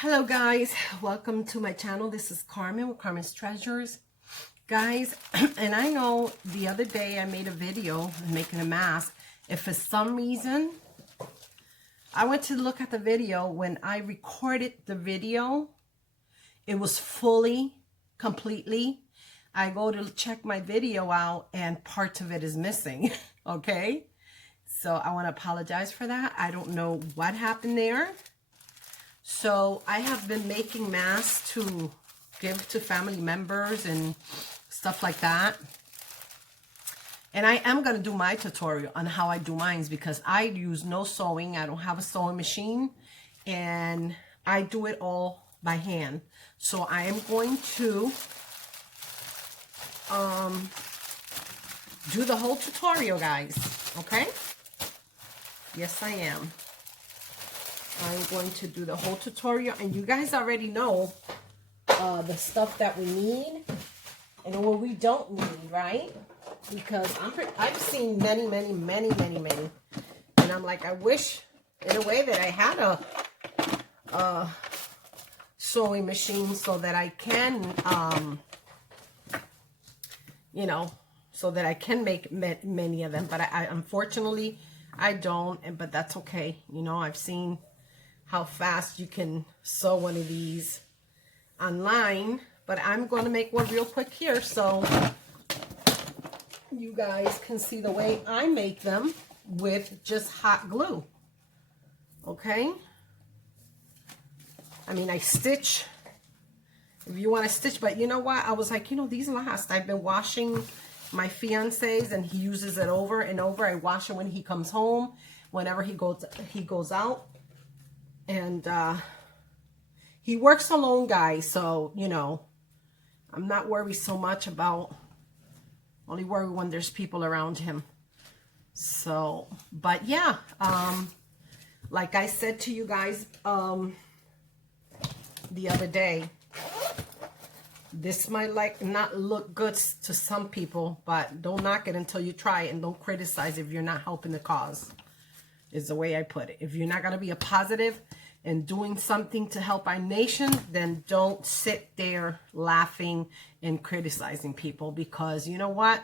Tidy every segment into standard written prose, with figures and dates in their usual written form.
Hello guys, welcome to my channel. This is Carmen with Carmen's Treasures. Guys, and I know the other day I made a video making a mask. If for some reason I went to look at the video, when I recorded the video, it was completely. I go to check my video out and part of it is missing. Okay, so I want to apologize for that. I don't know what happened there. So I have been making masks to give to family members and stuff like that. And I am going to do my tutorial on how I do mine because I use no sewing. I don't have a sewing machine and I do it all by hand. So I am going to do the whole tutorial, guys. Okay? Yes, I am. I'm going to do the whole tutorial, and you guys already know the stuff that we need and what we don't need, right? Because I've seen many, and I'm like, I wish in a way that I had a sewing machine so that I can, you know, so that I can make many of them. But I unfortunately I don't, but that's okay. You know, I've seen how fast you can sew one of these online, but I'm going to make one real quick here so you guys can see the way I make them with just hot glue. Okay, I mean, I stitch if you want to stitch, but you know what, I was like, you know, these last. I've been washing my fiance's and he uses it over and over. I wash it when he comes home, whenever he goes out. And he works alone, guys, so, you know, I'm not worried so much about, only worry when there's people around him. So, but yeah, like I said to you guys the other day, this might not look good to some people, but don't knock it until you try it, and don't criticize if you're not helping the cause. Is the way I put it. If you're not going to be a positive and doing something to help our nation, then don't sit there laughing and criticizing people, because you know what?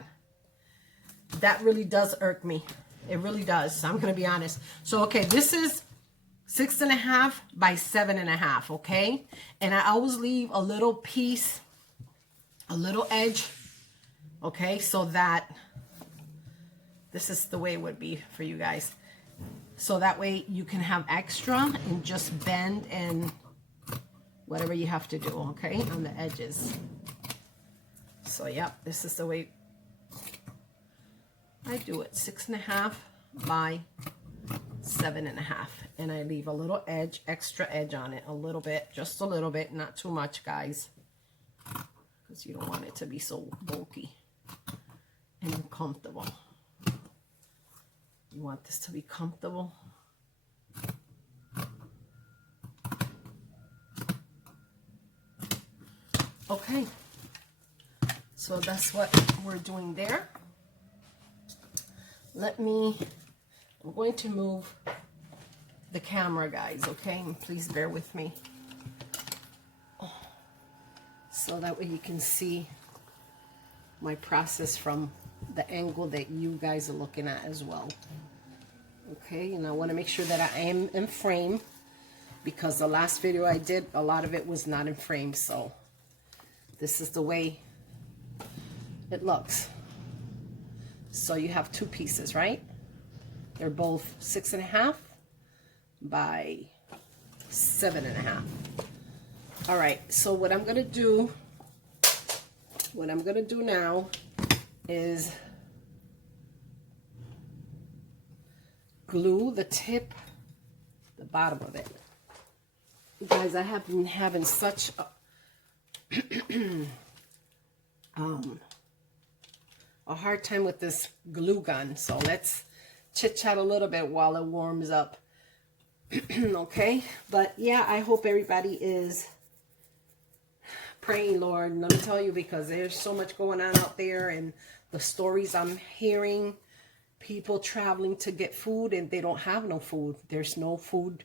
That really does irk me. It really does. I'm going to be honest. So, okay, this is 6.5 by 7.5, okay? And I always leave a little piece, a little edge, okay? So that this is the way it would be for you guys. So that way you can have extra and just bend and whatever you have to do, okay, on the edges. So, yep, this is the way I do it. 6.5 by 7.5. And I leave a little edge, extra edge on it, a little bit, just a little bit, not too much, guys, because you don't want it to be so bulky and uncomfortable. You want this to be comfortable. Okay, so that's what we're doing there. I'm going to move the camera, guys, okay? And please bear with me. So that way you can see my process from the angle that you guys are looking at as well. Okay, and I want to make sure that I am in frame, because the last video I did, a lot of it was not in frame. So this is the way it looks. So you have two pieces, right? They're both 6.5 by 7.5. All right, so what I'm gonna do now is glue the tip, the bottom of it. Guys, I have been having such a hard time with this glue gun, so let's chit chat a little bit while it warms up. Okay, but yeah, I hope everybody is praying, Lord. Let me tell you, because there's so much going on out there, and the stories I'm hearing, people traveling to get food and they don't have no food. There's no food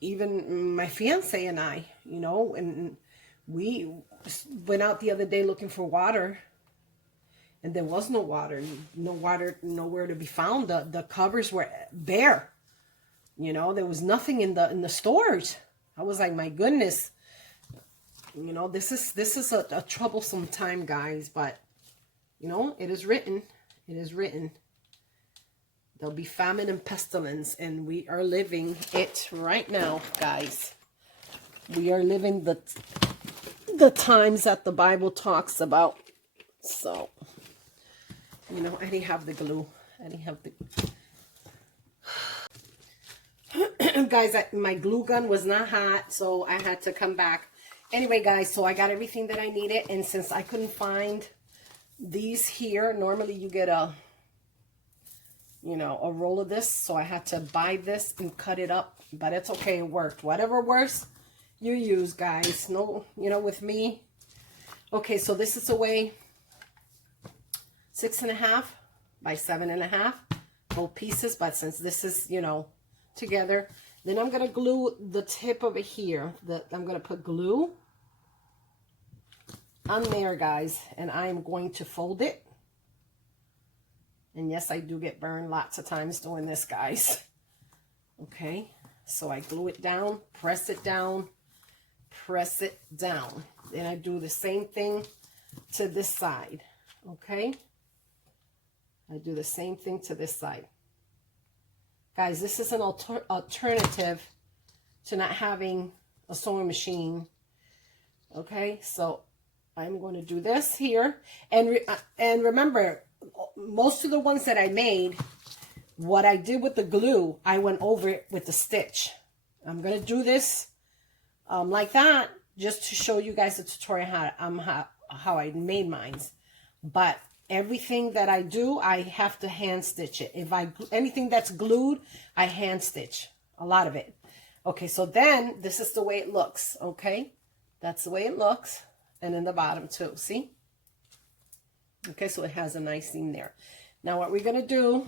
even my fiance and I, you know, and we went out the other day looking for water, and there was no water, nowhere to be found. The cupboards were bare. You know, there was nothing in the stores. I was like, my goodness, you know, this is a troublesome time, guys. But you know, it is written. It is written. There'll be famine and pestilence, and we are living it right now, guys. We are living the times that the Bible talks about. So, you know, I didn't have the glue. I didn't have the... Guys, my glue gun was not hot, so I had to come back. Anyway, guys, so I got everything that I needed, and since I couldn't find these here, normally you get a, you know, a roll of this, so I had to buy this and cut it up, but it's okay, it worked. Whatever works, you use, guys. No, you know, with me. Okay, so this is a way 6.5 by 7.5, both pieces, but since this is, you know, together, then I'm gonna glue the tip over here. I'm gonna put glue on there, guys, and I'm going to fold it. And yes, I do get burned lots of times doing this, guys. Okay, so I glue it down, press it down, press it down. Then I do the same thing to this side. Okay, I do the same thing to this side. Guys, this is an alternative to not having a sewing machine. Okay, so I'm going to do this here. And remember, most of the ones that I made, what I did with the glue, I went over it with the stitch. I'm going to do this like that, just to show you guys the tutorial how I made mine. But everything that I do, I have to hand stitch it. If anything that's glued, I hand stitch a lot of it. Okay, so then this is the way it looks. Okay, that's the way it looks. And in the bottom too, see? Okay, so it has a nice seam there. Now what we're gonna do,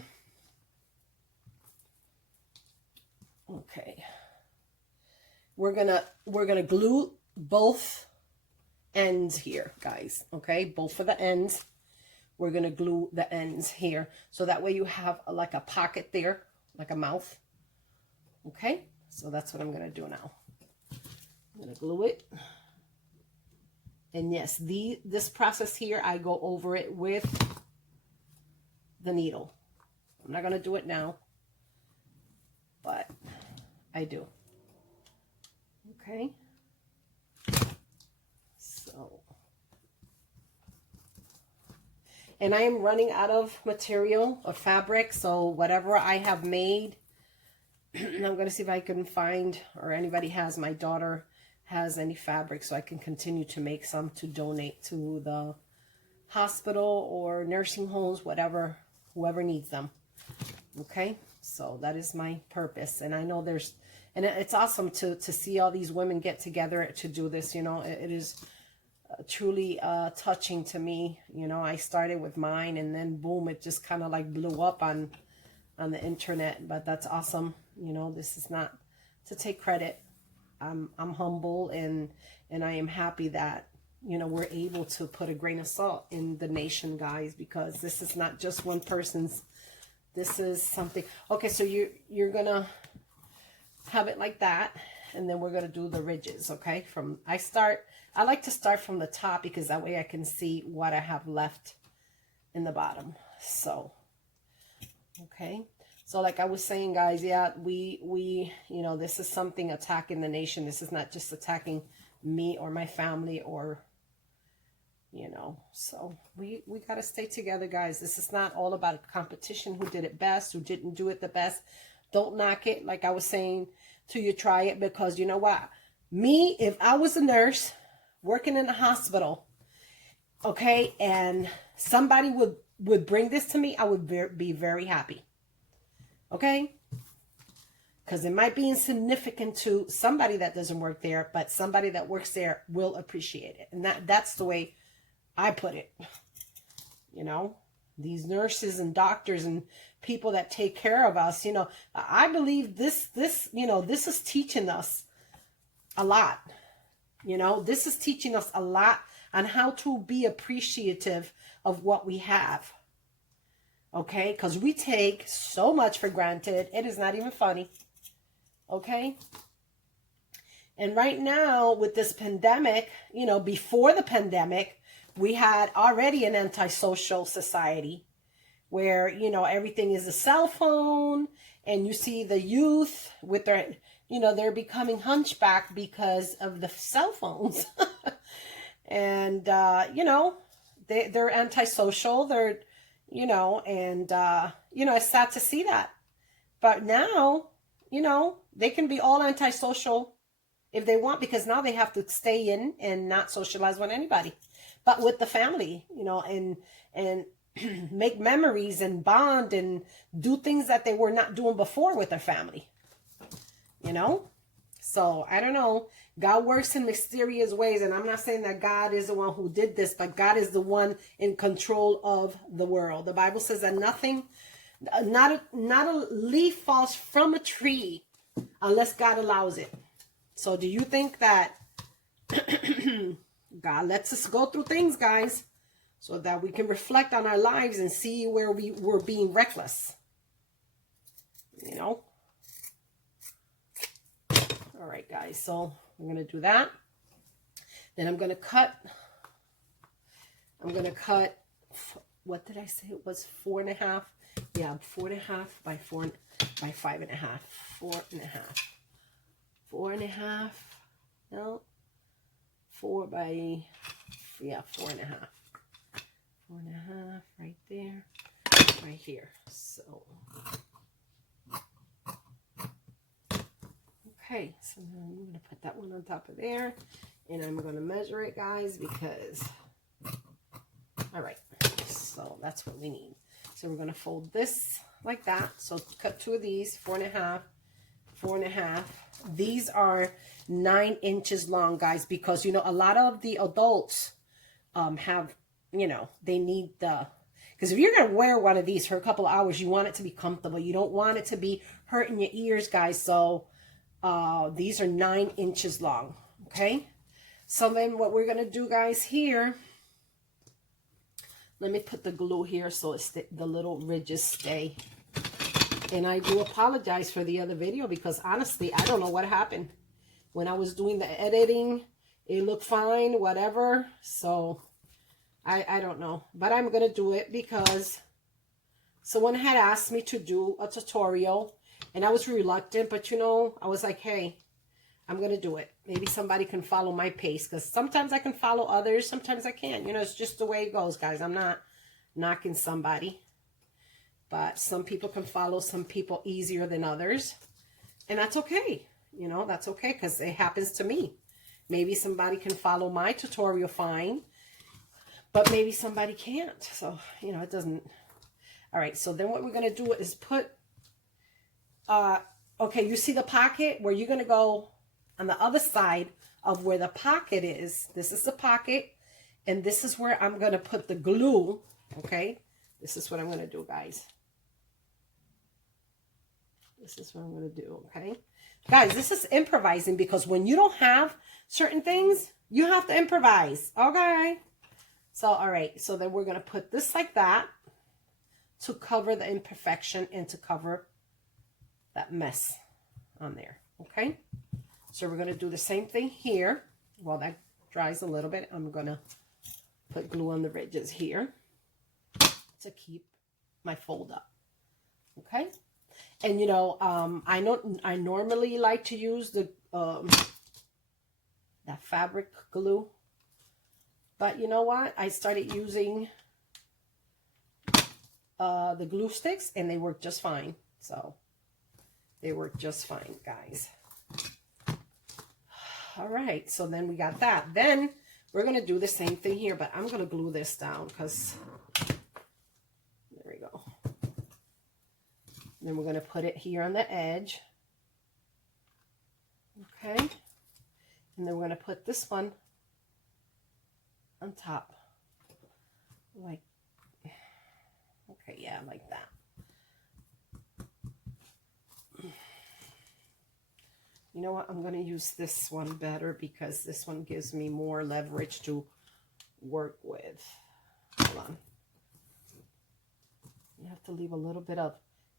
okay, we're gonna glue both ends here, guys. Okay, both of the ends. We're gonna glue the ends here, so that way you have like a pocket there, like a mouth. Okay, so that's what I'm gonna do now. I'm gonna glue it. And yes, this process here, I go over it with the needle. I'm not going to do it now, but I do. Okay. So, and I am running out of material or fabric, so whatever I have made, I'm going to see if I can find, or anybody has, my daughter has any fabric, so I can continue to make some to donate to the hospital or nursing homes, whoever needs them. Okay, so that is my purpose. And I know and it's awesome to see all these women get together to do this. You know, it is truly touching to me. You know, I started with mine, and then boom, it just kind of like blew up on the internet. But that's awesome. You know, this is not to take credit. I'm humble, and I am happy that, you know, we're able to put a grain of salt in the nation, guys, because this is not just one person's. This is something. Okay, so you're gonna have it like that, and then we're gonna do the ridges. Okay, I like to start from the top, because that way I can see what I have left in the bottom. So, okay. So like I was saying, guys, yeah, we you know, this is something attacking the nation. This is not just attacking me or my family, or, you know, so we got to stay together, guys. This is not all about competition, who did it best, who didn't do it the best. Don't knock it. Like I was saying, till you try it, because you know what? Me, if I was a nurse working in a hospital, okay, and somebody would bring this to me, I would be very happy. Okay? Because it might be insignificant to somebody that doesn't work there, but somebody that works there will appreciate it. And that's the way I put it. You know, these nurses and doctors and people that take care of us. You know, I believe this, you know, this is teaching us a lot. You know, this is teaching us a lot on how to be appreciative of what we have. Okay? Because we take so much for granted. It is not even funny. Okay? And right now, with this pandemic, you know, before the pandemic, we had already an antisocial society where, you know, everything is a cell phone, and you see the youth with their, you know, they're becoming hunchback because of the cell phones. And, you know, they're antisocial. They're, you know, and, you know, it's sad to see that. But now, you know, they can be all antisocial if they want, because now they have to stay in and not socialize with anybody, but with the family, you know, and make memories and bond and do things that they were not doing before with their family, you know? So I don't know. God works in mysterious ways. And I'm not saying that God is the one who did this, but God is the one in control of the world. The Bible says that nothing, not a leaf falls from a tree unless God allows it. So do you think that God lets us go through things, guys, so that we can reflect on our lives and see where we were being reckless? You know? All right, guys. So I'm going to do that. Then I'm going to cut. What did I say? It was 4.5. Yeah, 4.5 by 5.5. 4.5. 4.5. No. 4 by, yeah, 4.5. 4.5 right there, right here. So, okay, so now I'm going to put that one on top of there, and I'm going to measure it, guys, because, all right, so that's what we need. So we're going to fold this like that. So cut 2 of these, 4.5, 4.5. These are 9 inches long, guys, because, you know, a lot of the adults have, you know, they need the, because if you're going to wear one of these for a couple of hours, you want it to be comfortable. You don't want it to be hurting your ears, guys. So these are 9 inches long. Okay. So then what we're going to do, guys, here, let me put the glue here so it's the little ridges stay. And I do apologize for the other video, because honestly, I don't know what happened. When I was doing the editing, it looked fine, whatever. So I don't know, but I'm going to do it because someone had asked me to do a tutorial, and I was reluctant, but you know, I was like, hey, I'm going to do it. Maybe somebody can follow my pace, because sometimes I can follow others, sometimes I can't. You know, it's just the way it goes, guys. I'm not knocking somebody, but some people can follow some people easier than others, and that's okay. You know, that's okay, because it happens to me. Maybe somebody can follow my tutorial fine, but maybe somebody can't. So, you know, it doesn't. All right, so then what we're going to do is put, okay, you see the pocket where you're going to go on the other side of where the pocket is. This is the pocket, and this is where I'm going to put the glue, okay? This is what I'm going to do, guys. This is what I'm going to do, okay? Guys, this is improvising, because when you don't have certain things, you have to improvise, okay? So, all right, so then we're going to put this like that to cover the imperfection and to cover that mess on there, okay? So we're going to do the same thing here. While that dries a little bit, I'm going to put glue on the ridges here to keep my fold up, okay? And, you know, I normally like to use the that fabric glue. But you know what? I started using the glue sticks, and they work just fine. So they work just fine, guys. All right. So then we got that. Then we're going to do the same thing here, but I'm going to glue this down because there we go. Then we're going to put it here on the edge. Okay. And then we're going to put this one on top. Like, okay, yeah, like that. You know what? I'm going to use this one better because this one gives me more leverage to work with. Hold on. You have to leave a little bit of,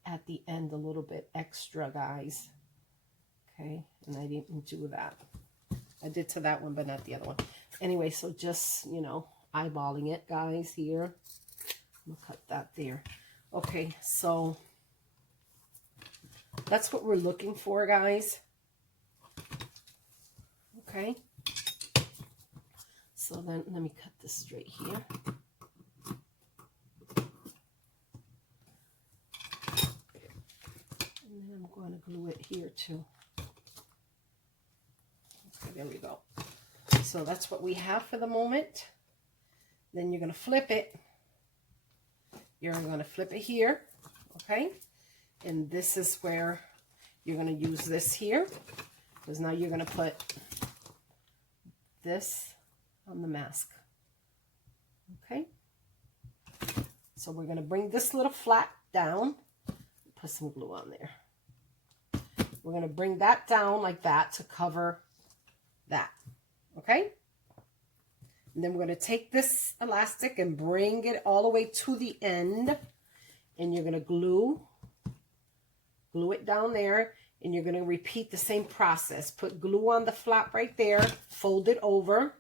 at the end, a little bit extra, guys. Okay, and I didn't do that. I did to that one, but not the other one. Anyway, so just, you know, eyeballing it, guys, here. I'm going to cut that there. Okay, so that's what we're looking for, guys. Okay. So then let me cut this straight here. And then I'm going to glue it here too. Okay, there we go. So that's what we have for the moment. Then you're going to flip it. You're going to flip it here. Okay. And this is where you're going to use this here. Because now you're going to put this on the mask. Okay. So we're going to bring this little flap down. Put some glue on there. We're going to bring that down like that to cover that. Okay. And then we're going to take this elastic and bring it all the way to the end. And you're going to glue it down there. And you're going to repeat the same process. Put glue on the flap right there. Fold it over.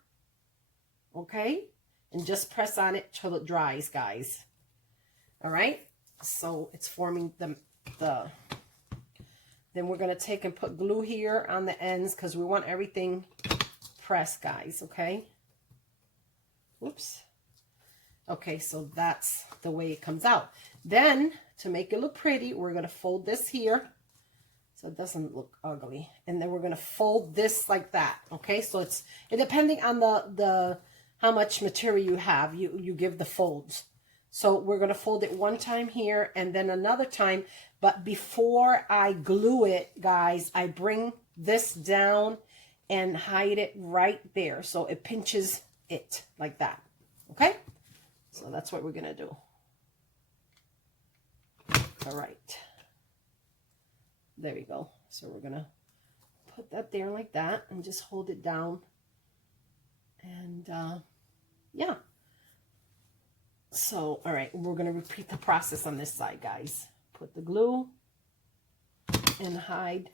Okay. And just press on it till it dries, guys. All right. So it's forming then we're going to take and put glue here on the ends because we want everything pressed, guys. Okay. Whoops. Okay. So that's the way it comes out. Then to make it look pretty, we're going to fold this here. So it doesn't look ugly. And then we're going to fold this like that. Okay. So it's depending on the how much material you have, you give the folds. So we're going to fold it one time here and then another time. But before I glue it, guys, I bring this down and hide it right there. So it pinches it like that. Okay. So that's what we're going to do. All right. There we go. So we're going to put that there like that and just hold it down. And yeah. So, all right, we're going to repeat the process on this side, guys. Put the glue and hide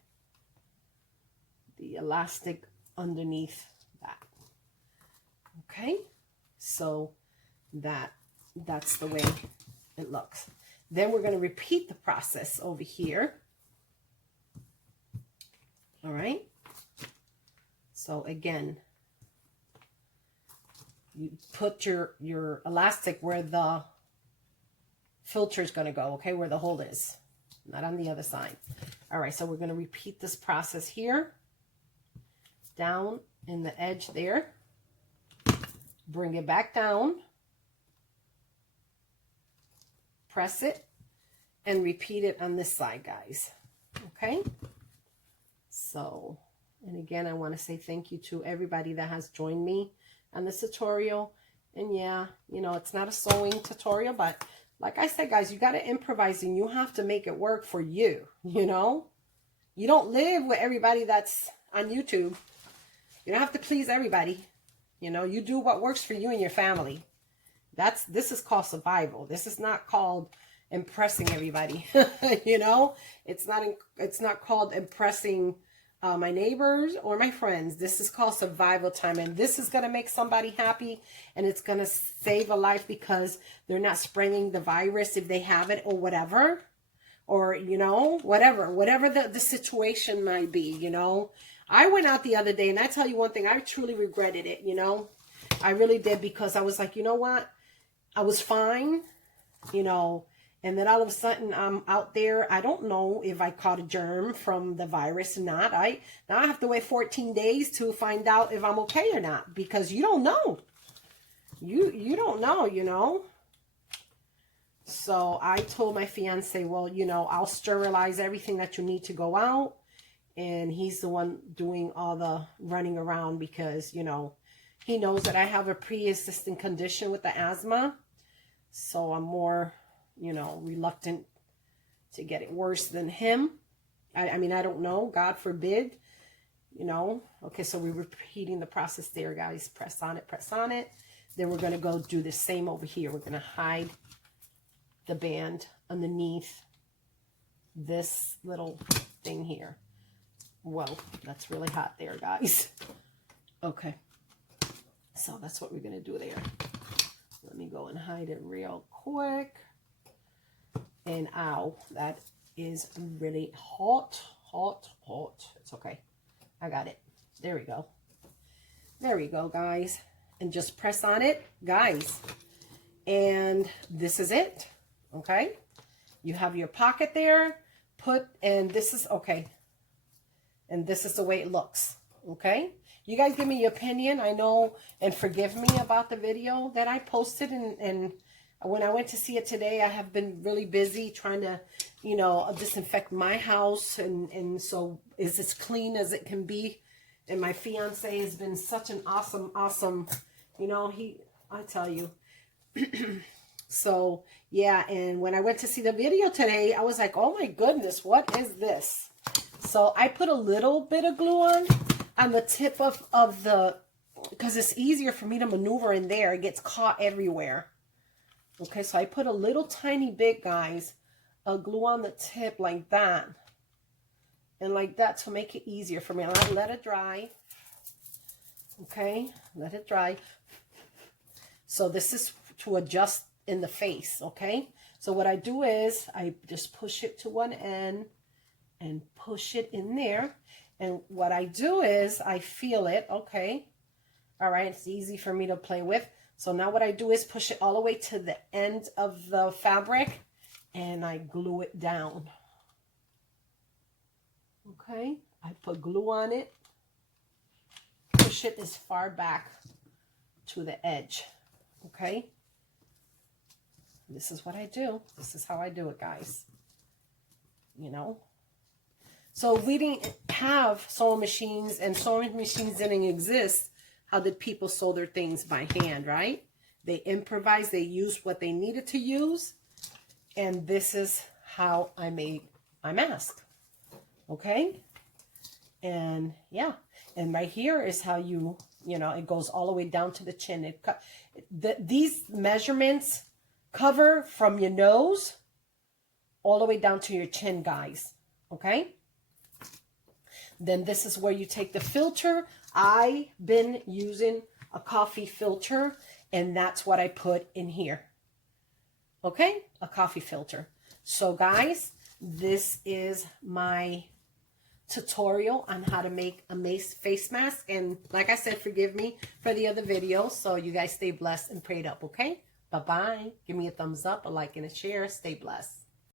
the elastic underneath that. Okay. So that's the way it looks. Then we're going to repeat the process over here. All right. So again, you put your elastic where the filter is going to go, okay, where the hole is, not on the other side. All right, so we're going to repeat this process here, down in the edge there, bring it back down, press it, and repeat it on this side, guys. Okay, so, and again, I want to say thank you to everybody that has joined me on this tutorial. And yeah, you know, it's not a sewing tutorial, but like I said, guys, you got to improvise and you have to make it work for you. You know, you don't live with everybody that's on YouTube. You don't have to please everybody. You know, you do what works for you and your family. This is called survival. This is not called impressing everybody. You know, it's not called impressing my neighbors or my friends. This is called survival time, and this is going to make somebody happy, and it's going to save a life because they're not spreading the virus if they have it or whatever, or, you know, whatever the situation might be. You know, I went out the other day, and I tell you one thing, I truly regretted it. You know, I really did, because I was like, you know what, I was fine, you know. And then all of a sudden, I'm out there. I don't know if I caught a germ from the virus or not. Now I have to wait 14 days to find out if I'm okay or not, because you don't know. You don't know, you know. So I told my fiance, well, you know, I'll sterilize everything that you need to go out. And he's the one doing all the running around because, you know, he knows that I have a pre-existing condition with the asthma. So I'm more, you know, reluctant to get it worse than him. I mean, I don't know, God forbid. you know. Okay, so we're repeating the process there, guys. Press on it, press on it. Then we're going to go do the same over here. We're going to hide the band underneath this little thing here. Whoa, that's really hot there, guys. Okay, so that's what we're going to do there. Let me go and hide it real quick. And ow, that is really hot, hot, hot. It's okay. I got it. There we go. There we go, guys. And just press on it, guys. And this is it. Okay. You have your pocket there. And this is, okay. And this is the way it looks. Okay. You guys give me your opinion. I know, and forgive me about the video that I posted. And when I went to see it today, I have been really busy trying to, you know, disinfect my house. And so is as clean as it can be. And my fiance has been such an awesome, you know, I tell you. So, yeah. And when I went to see the video today, I was like, oh my goodness, what is this? So I put a little bit of glue on the tip of the, because it's easier for me to maneuver in there. It gets caught everywhere. Okay, so I put a little tiny bit, guys, of glue on the tip like that. And like that to make it easier for me. I let it dry. Okay, let it dry. So this is to adjust in the face, okay? So what I do is I just push it to one end and push it in there. And what I do is I feel it, okay? All right, it's easy for me to play with. So now what I do is push it all the way to the end of the fabric and I glue it down. Okay, I put glue on it, push it as far back to the edge. Okay, this is what I do. This is how I do it, guys. You know, so we didn't have sewing machines, and sewing machines didn't exist. How did people sew their things? By hand, right? They improvised. They used what they needed to use, and this is how I made my mask. Okay, and yeah, and right here is how you know, it goes all the way down to the chin. These measurements cover from your nose all the way down to your chin, guys. Okay, then this is where you take the filter. I've been using a coffee filter, and that's what I put in here. Okay, a coffee filter. So guys, this is my tutorial on how to make a face mask. And like I said, forgive me for the other videos. So you guys stay blessed and prayed up, okay? Bye-bye. Give me a thumbs up, a like, and a share. Stay blessed.